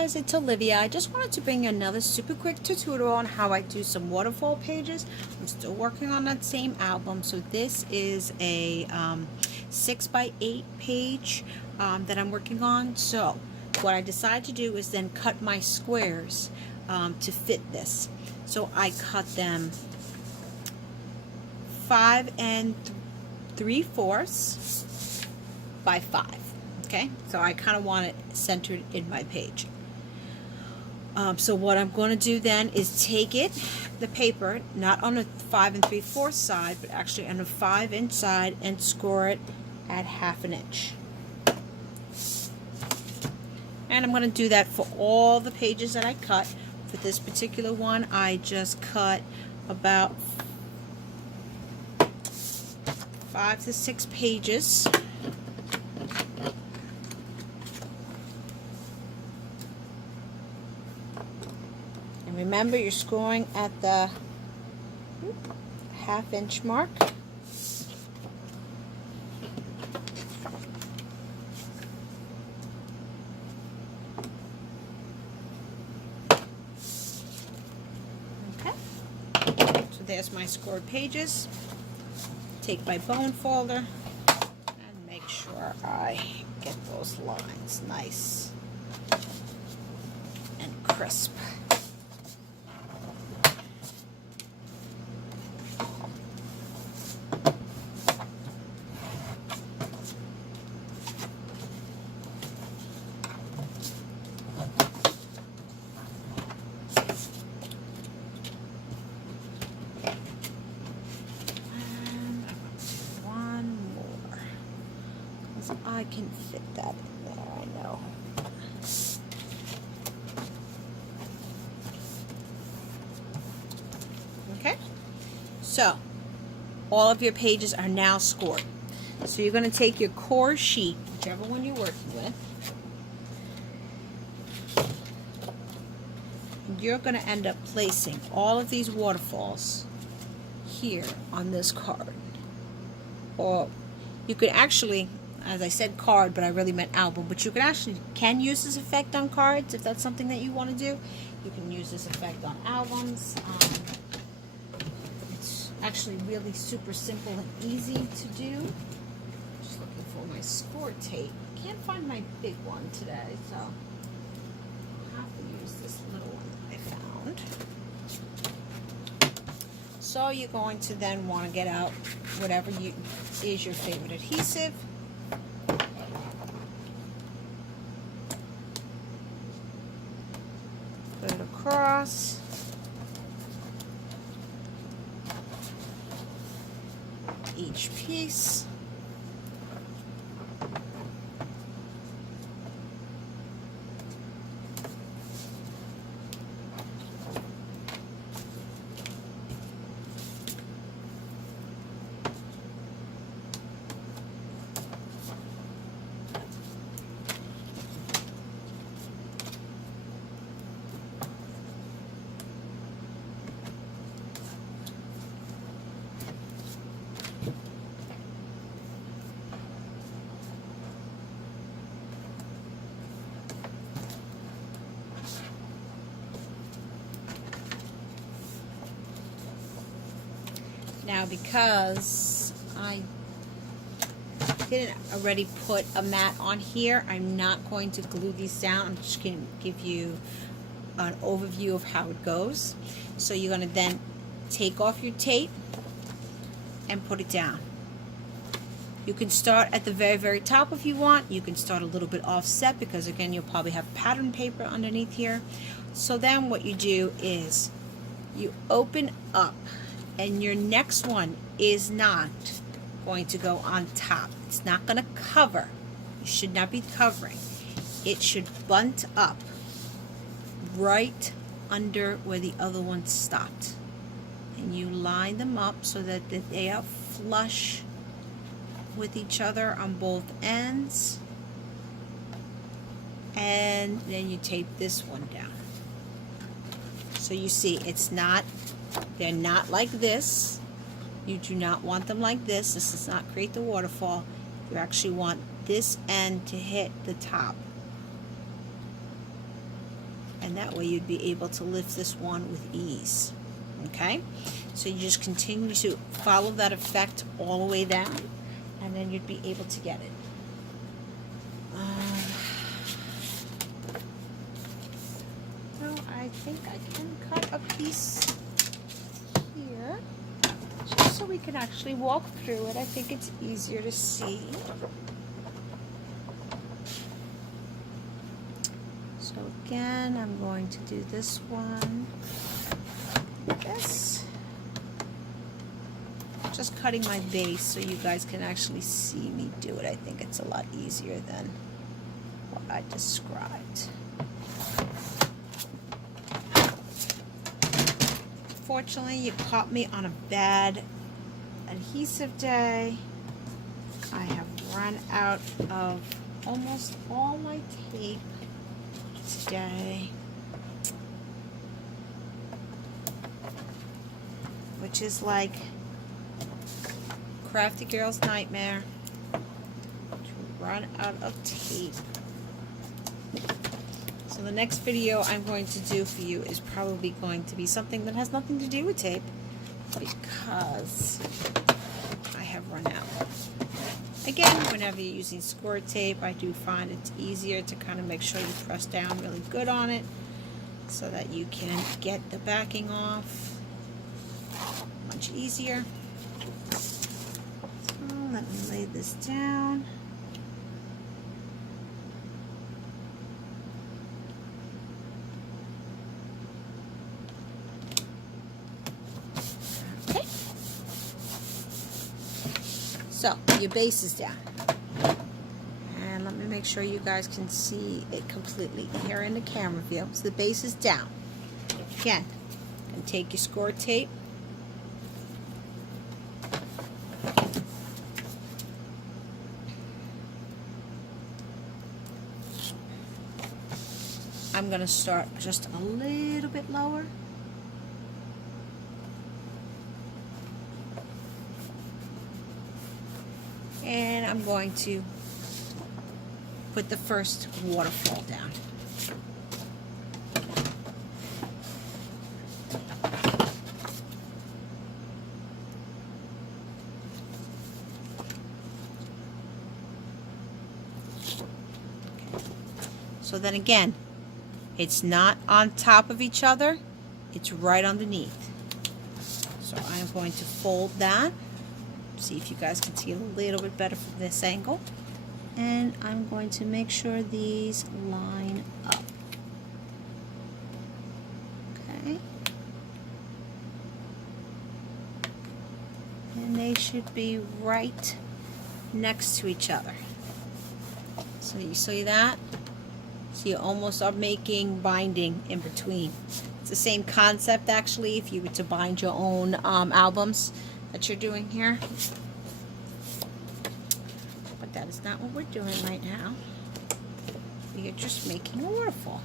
guys, it's Olivia. I just wanted to bring you another super quick tutorial on how I do some waterfall pages. I'm still working on that same album. So this is a 6x8 page that I'm working on. So what I decided to do is then cut my squares to fit this. So I cut them 5 3/4 by 5. Okay, so I kind of want it centered in my page. So what I'm going to do then is take the paper, not on the 5 3/4 side, but actually on the 5" side, and score it at 1/2 inch. And I'm going to do that for all the pages that I cut. For this particular one, I just cut about 5 to 6 pages. And remember, you're scoring at the 1/2 inch mark. Okay, so there's my scored pages. Take my bone folder and make sure I get those lines nice and crisp. I can fit that in there, I know. Okay, so all of your pages are now scored. So you're going to take your core sheet, whichever one you're working with, and you're going to end up placing all of these waterfalls here on this card. Or you could actually, as I said card, but I really meant album, but you can use this effect on cards if that's something that you want to do. You can use this effect on albums. It's actually really super simple and easy to do. Just looking for my score tape. Can't find my big one today, so I'll have to use this little one that I found. So you're going to then want to get out whatever is your favorite adhesive. Put it across. Each piece. Now, because I didn't already put a mat on here, I'm not going to glue these down. I'm just going to give you an overview of how it goes. So you're going to then take off your tape and put it down. You can start at the very, very top if you want. You can start a little bit offset because, again, you'll probably have pattern paper underneath here. So then what you do is you open up, and your next one is not going to go on top. It's not going to cover. You should not be covering. It should bunt up right under where the other one stopped. And you line them up so that they are flush with each other on both ends. And then you tape this one down. So you see, they're not like this. You do not want them like this. This does not create the waterfall. You actually want this end to hit the top. and that way you'd be able to lift this one with ease. Okay, so you just continue to follow that effect all the way down, and then you'd be able to get it. So I think I can cut a piece here, just so we can actually walk through it. I think it's easier to see. So again, I'm going to do this one like this. Just cutting my base so you guys can actually see me do it. I think it's a lot easier than what I described. Fortunately, you caught me on a bad adhesive day. I have run out of almost all my tape today, which is like crafty girl's nightmare, to run out of tape. So the next video I'm going to do for you is probably going to be something that has nothing to do with tape, because I have run out. Again, whenever you're using score tape, I do find it's easier to kind of make sure you press down really good on it so that you can get the backing off much easier. So let me lay this down. Okay. So your base is down. And let me make sure you guys can see it completely here in the camera view. So the base is down. Again, and take your score tape. I'm going to start just a little bit lower. And I'm going to put the first waterfall down. So then again, it's not on top of each other, it's right underneath. So I'm going to fold that. See if you guys can see a little bit better from this angle. And I'm going to make sure these line up. Okay. And they should be right next to each other. So you see that? So you almost are making binding in between. It's the same concept actually if you were to bind your own albums that you're doing here. But that is not what we're doing right now. We are just making a waterfall.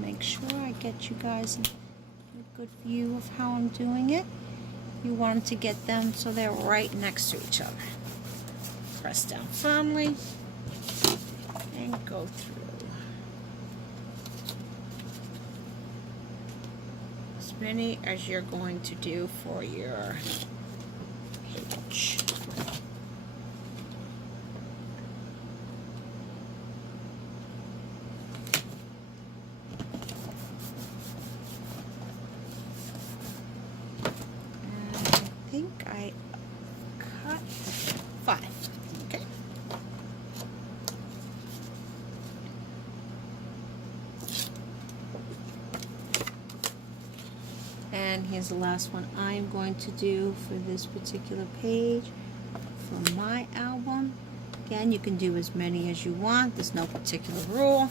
Make sure I get you guys a good view of how I'm doing it. You want to get them so they're right next to each other. Press down firmly and go through. As many as you're going to do for your page. I think I cut 5. Okay. And here's the last one I'm going to do for this particular page for my album. Again, you can do as many as you want. There's no particular rule.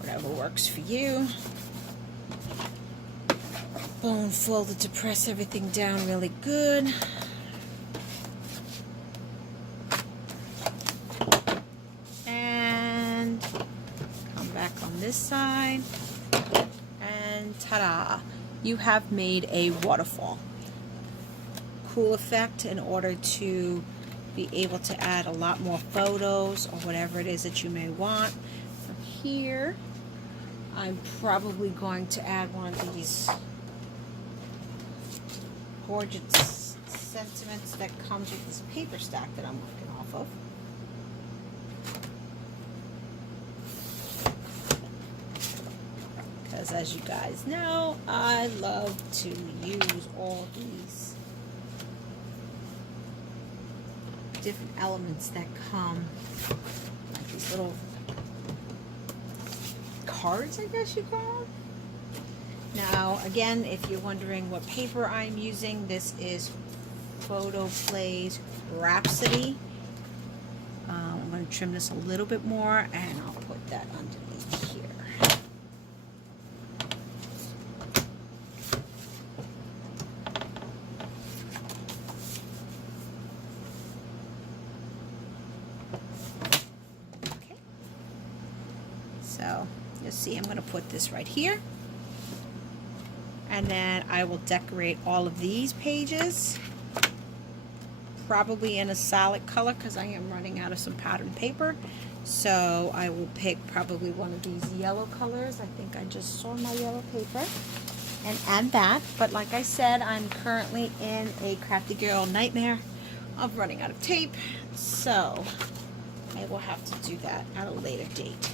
Whatever works for you. Bone folder to press everything down really good. And come back on this side. And ta-da! You have made a waterfall. Cool effect in order to be able to add a lot more photos or whatever it is that you may want. From here, I'm probably going to add one of these gorgeous sentiments that comes with this paper stack that I'm working off of. Because as you guys know, I love to use all these different elements that come, like these little cards, I guess you call them. Now, again, if you're wondering what paper I'm using, this is Photo Plays Rhapsody. I'm going to trim this a little bit more, and I'll put that underneath here. Okay. So, you'll see I'm going to put this right here. And then I will decorate all of these pages, probably in a solid color because I am running out of some pattern paper. So I will pick probably one of these yellow colors. I think I just saw my yellow paper, and add that. But like I said, I'm currently in a Crafty Girl nightmare of running out of tape. So I will have to do that at a later date.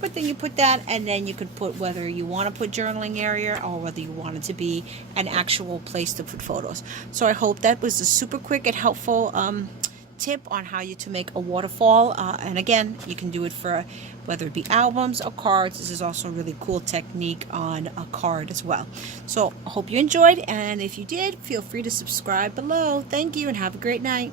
But then you put that, and then you could put whether you want to put journaling area or whether you want it to be an actual place to put photos. So I hope that was a super quick and helpful tip on how to make a waterfall. And again, you can do it for whether it be albums or cards. This is also a really cool technique on a card as well. So I hope you enjoyed, and if you did, feel free to subscribe below. Thank you and have a great night.